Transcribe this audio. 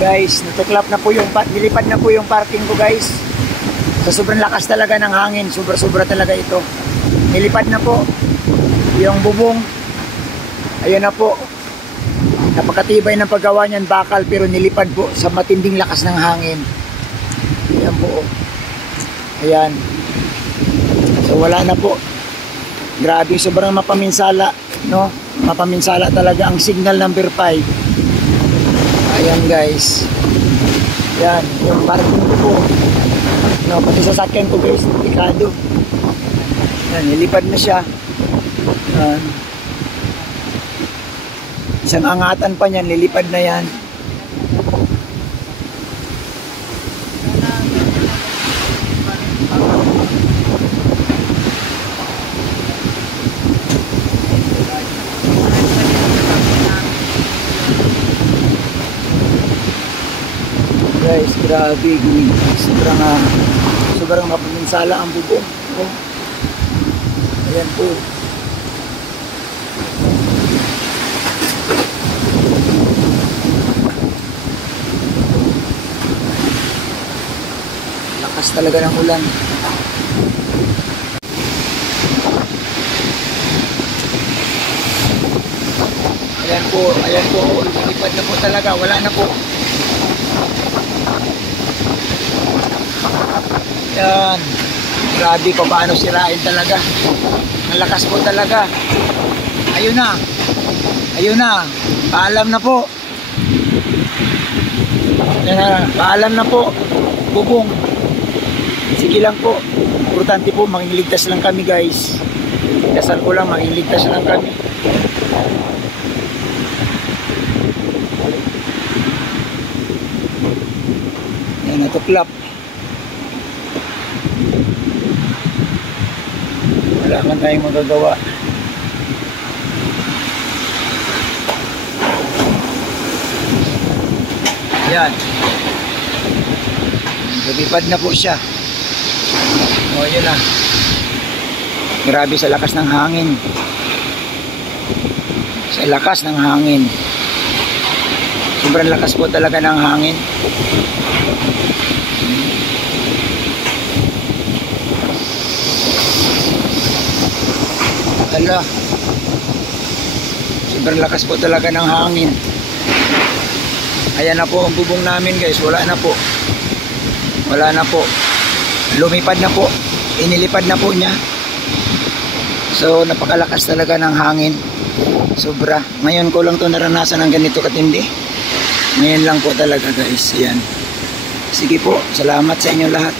Guys, natuklap na po yung nilipad na po yung parking ko guys. Sa sobrang lakas talaga ng hangin, sobra-sobra talaga ito. Nilipad na po yung bubong. Ayan na po. Napakatibay ng paggawa niyan, bakal, pero nilipad po sa matinding lakas ng hangin. Ayan po. Ayan. So wala na po. Grabe, sobrang mapaminsala, no? Mapaminsala talaga ang signal number 5. Ayan guys. Yan, yung parking ko po. No, pati sasakyan ko guys, delikado. Yan, nilipad na siya. Yan. Isang angatan pa niyan, lilipad na yan. Guys, grabe, sobrang mapaminsala ang bubong. Oh. Ayan po. Lakas talaga ng ulan. Ayan po, lumipad na po talaga, wala na po. Yan, grabe pa paano sirain talaga. Ang lakas po talaga. Ayun na, paalam na po. Yan na, paalam na po, bubong. Sige lang po, importante po, mangiligtas lang kami guys. Dasal ko lang, mangiligtas lang kami. Yan, natuklap. Wala man tayong magagawa. Yan. Lumipad na po siya. O, yun na. Grabe sa lakas ng hangin. Sa lakas ng hangin. Sobrang lakas po talaga ng hangin. Ala, sobrang lakas po talaga ng hangin. Ayan na po ang bubong namin guys, wala na po, lumipad na po, inilipad na po niya. So napakalakas talaga ng hangin, sobra. Ngayon ko lang to naranasan ng ganito katindi, ngayon lang po talaga guys. Yan, sige po, salamat sa inyo lahat.